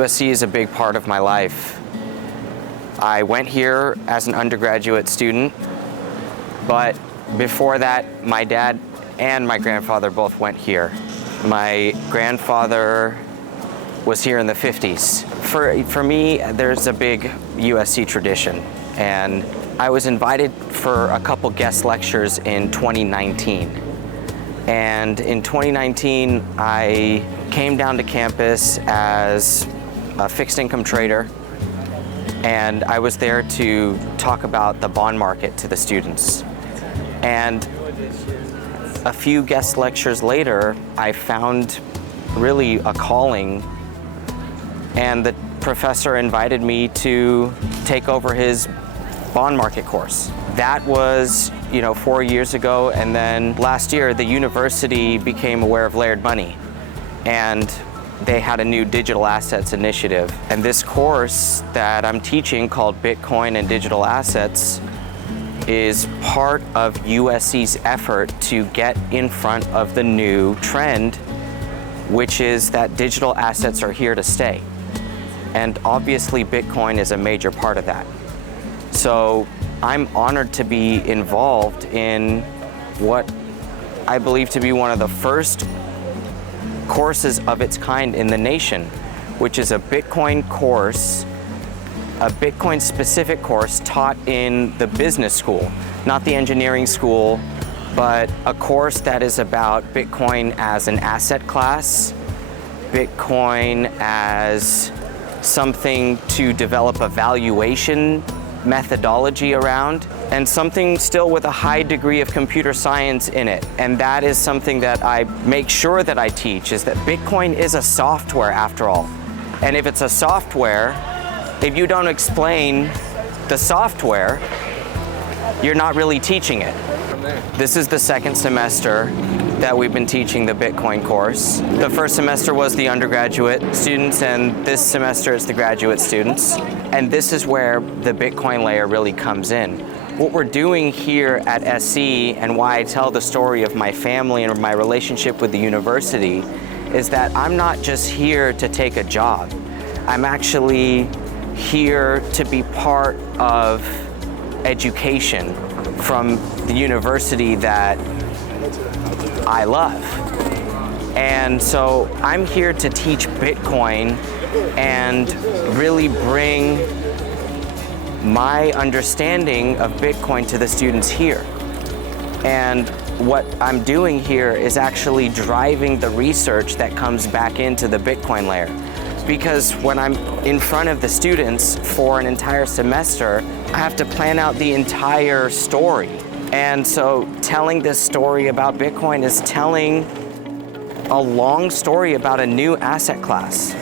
USC is a big part of my life. I went here as an undergraduate student, but before that, my dad and my grandfather both went here. My grandfather was here in the 50s. For me, there's a big USC tradition, and I was invited for a couple guest lectures in 2019. And in 2019, I came down to campus as a fixed income trader, and I was there to talk about the bond market to the students. And a few guest lectures later, I found really a calling, and the professor invited me to take over his bond market course. That was, 4 years ago, and then last year the university became aware of layered money, and they had a new digital assets initiative. And this course that I'm teaching, called Bitcoin and Digital Assets, is part of USC's effort to get in front of the new trend, which is that digital assets are here to stay. And obviously Bitcoin is a major part of that. So I'm honored to be involved in what I believe to be one of the first courses of its kind in the nation, which is a Bitcoin course, a Bitcoin specific course taught in the business school, not the engineering school, but a course that is about Bitcoin as an asset class, Bitcoin as something to develop a valuation methodology around, and something still with a high degree of computer science in it. And that is something that I make sure that I teach, is that Bitcoin is a software after all. And if it's a software, if you don't explain the software, you're not really teaching it. This is the second semester that we've been teaching the Bitcoin course. The first semester was the undergraduate students, and this semester it's the graduate students. And this is where the Bitcoin layer really comes in. What we're doing here at SC, and why I tell the story of my family and my relationship with the university, is that I'm not just here to take a job. I'm actually here to be part of education from the university that I love. And so I'm here to teach Bitcoin and really bring my understanding of Bitcoin to the students here. And what I'm doing here is actually driving the research that comes back into the Bitcoin layer. Because when I'm in front of the students for an entire semester, I have to plan out the entire story. And so telling this story about Bitcoin is telling a long story about a new asset class.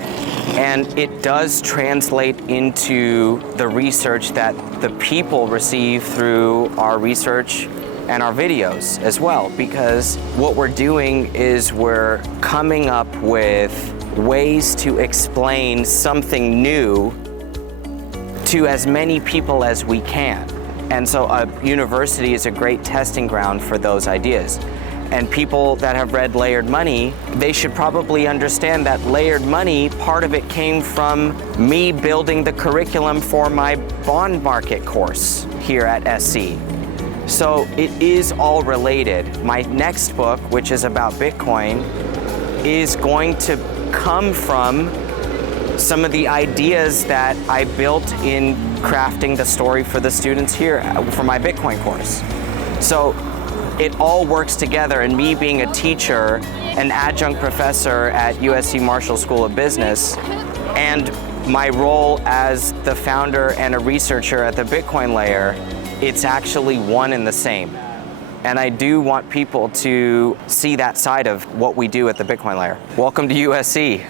And it does translate into the research that the people receive through our research and our videos as well. Because what we're doing is we're coming up with ways to explain something new to as many people as we can. And so a university is a great testing ground for those ideas. And people that have read Layered Money, they should probably understand that Layered Money, part of it came from me building the curriculum for my bond market course here at SC. So it is all related. My next book, which is about Bitcoin, is going to come from some of the ideas that I built in crafting the story for the students here for my Bitcoin course. So it all works together, and me being a teacher, an adjunct professor at USC Marshall School of Business, and my role as the founder and a researcher at the Bitcoin Layer, it's actually one and the same. And I do want people to see that side of what we do at the Bitcoin Layer. Welcome to USC.